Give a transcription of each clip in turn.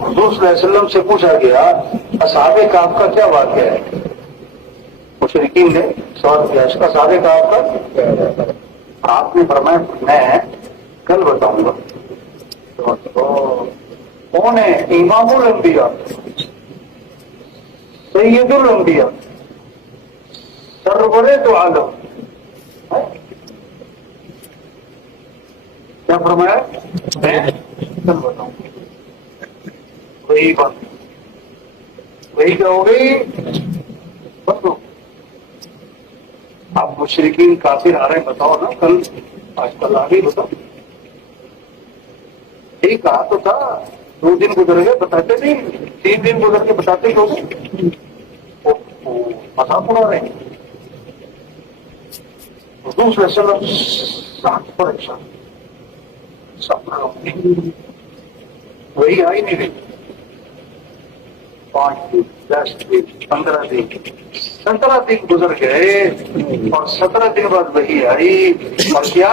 حضور صلی اللہ علیہ وسلم سے پوچھا گیا اصحاب کہف کا کیا واقعہ ہے؟ مشرکین نے سوال کیا اس کا اصحاب کہف کا کیا ہے؟ آپ نے فرمایا میں کل بتاؤں گا. تو کون ہے؟ امام الانبیاء، سید الانبیاء، سرور دو عالم. کیا فرمایا؟ میں کل بتاؤں گا. وہی بات، وہی کیا ہو گئی؟ بتو آپ مشرکین کافر آ رہے ہیں، بتاؤ نا کل، آج کل آ گئی بتاؤ. یہی کہا تو تھا. 2 دن گزر گئے بتاتے نہیں، 3 دن گزر کے بتاتے لوگ مذاق اڑا رہے ہیں. حضور صلی اللہ علیہ وسلم سخت پریشان، وہی آئی نہیں رہی. 5 دن، 10 دن، 15 دن، 17 دن گزر گئے اور 17 دن بعد وہی آئی. اور کیا؟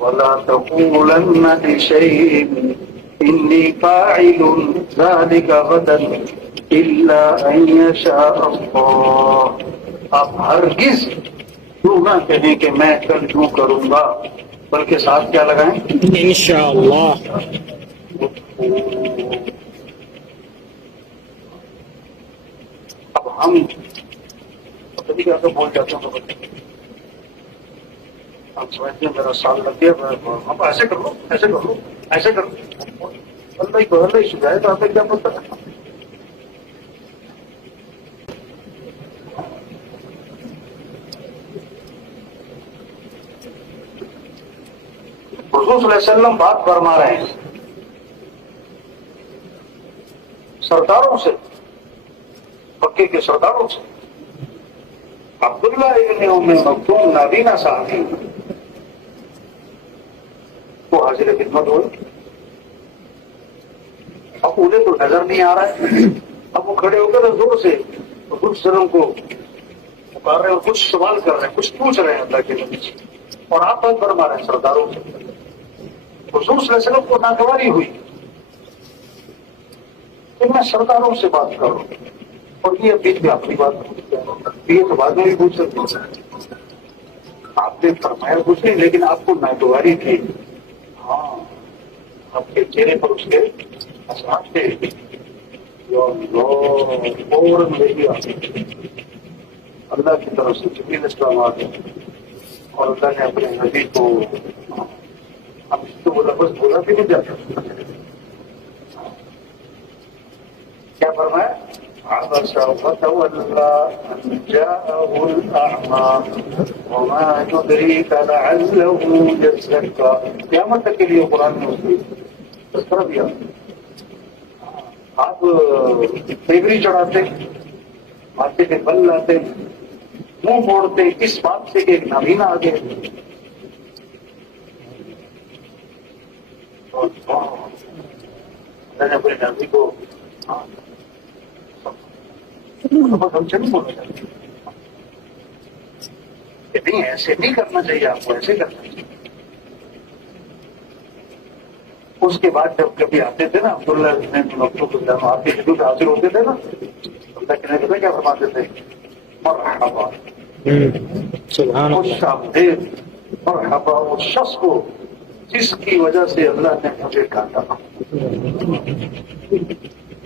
وَلَا تَقُولَنَّ لِشَيْءٍ إِنِّي فَاعِلٌ ذَلِكَ غَدًا إِلَّا أَن يَشَاءَ اللَّهُ. آپ ہرگز یوں نہ کہیں کہ میں کل یوں کروں گا، بلکہ ساتھ کیا لگائیں؟ انشاءاللہ. اب ہم کبھی کیا تو بول جاتے ہیں تو ہم سمجھتے ہیں میرا سال لگ گیا، ہم ایسے کر لو، ایسے کر لو، ایسے کر لو. اللہ ہی سجائے تو آپ کیا بولتا ہے. حضور صلی اللہ علیہ وسلم بات فرما رہے ہیں سرداروں سے، مکے کے سرداروں سے. عبداللہ ابن ام مکتوم نابینا صحابی وہ حاضر خدمت ہوئی. اب انہیں تو نظر نہیں آ رہا ہے. اب وہ کھڑے ہو کر زور سے حضور صلی اللہ علیہ وسلم کو پکار رہے ہیں اور کچھ سوال کر رہے ہیں، کچھ پوچھ رہے ہیں اللہ کے نبی سے. اور آپ بات فرما رہے ہیں سرداروں سے. حضور صلی اللہ علیہ وسلم کو ناگواری ہوئی کہ میں سرداروں سے بات کروں، اور یہ ابھی بھی اپنی بات یہ تو بعد میں بھی پوچھ سکتے ہیں. آپ نے فرمایا کچھ نہیں، لیکن آپ کو ناگواری تھی. ہاں، آپ کے چہرے پر اس کے اثرات تھے. فوراً اللہ کی طرف سے جبریل اسلامات ہے اور اللہ نے اپنے نبی کو ہم اس کو وہ لفظ بولا بھی نہیں جاتا. کیا فرمایا؟ عبس وتولى أن جاءه الأعمى وما يدريك لعله يزكى. قیامت تک کے لیے قرآن نے اس کی تذکرہ دیا. آپ پیبری چڑھاتے، ماتھے پہ بل لاتے، منہ موڑتے اس بات سے کہ ایک نابینا آ گئے. میں نے اپنے نبی کو ہم سے نہیں بولنا چاہتے کہ نہیں ایسے نہیں کرنا چاہیے، آپ کو ایسے کرنا چاہیے. اس کے بعد جب کبھی آتے تھے نا عبداللہ ابن آپ کے حدود حاضر ہوتے تھے نا، اللہ کے نبی کیا فرماتے تھے؟ مرحبا، سبحان اللہ. خوش آمدید، مرحبا اس شخص کو جس کی وجہ سے اللہ نے مجھے کاٹا،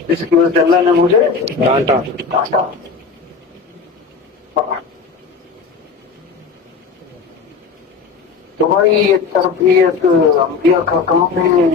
جس کی وجہ سے اللہ نے مجھے کاٹا. تو بھائی یہ تربیت انبیاء کا کام ہے.